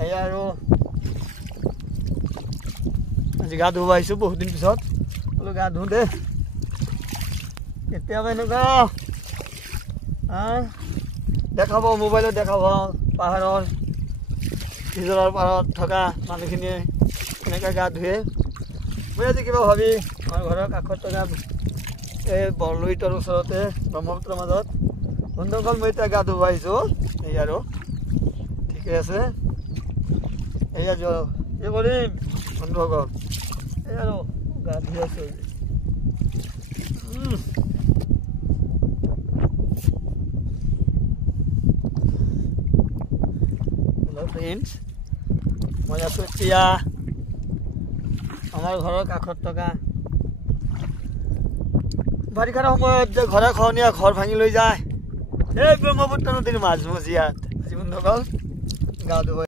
এয়া আৰু আজি গা ধুব আহিছোঁ বহুত দিন পিছত বোলো গা ধুওঁ দে কেতিয়াবা এনেকুৱা দেখাব মোবাইলত দেখাব পাহাৰৰ নিজৰাৰ পাৰত থকা মানুহখিনিয়ে এনেকৈ গা ধুৱে মই আজি কিবা ভাবি আমাৰ ঘৰৰ কাষত থকা এই বৰলুইতৰ ওচৰতে ব্ৰহ্মপুত্ৰৰ মাজত বন্ধুসকল মই এতিয়া গা ধুব আহিছোঁ এই আৰু ঠিকে আছে এয়া এই কৰিম বন্ধুসকল এই আৰু গা ধুই আছোঁ হেল্ল' ফ্ৰেণ্ডছ মই আছোঁ এতিয়া আমাৰ ঘৰৰ কাষত থকা বাৰিষাৰ সময়ত যে গৰাখহনীয়া ঘৰ ভাঙি লৈ যায় এই ব্ৰহ্মপুত্ৰ নদীৰ মাজমজিয়াত আজি বন্ধুসকল গা ধুব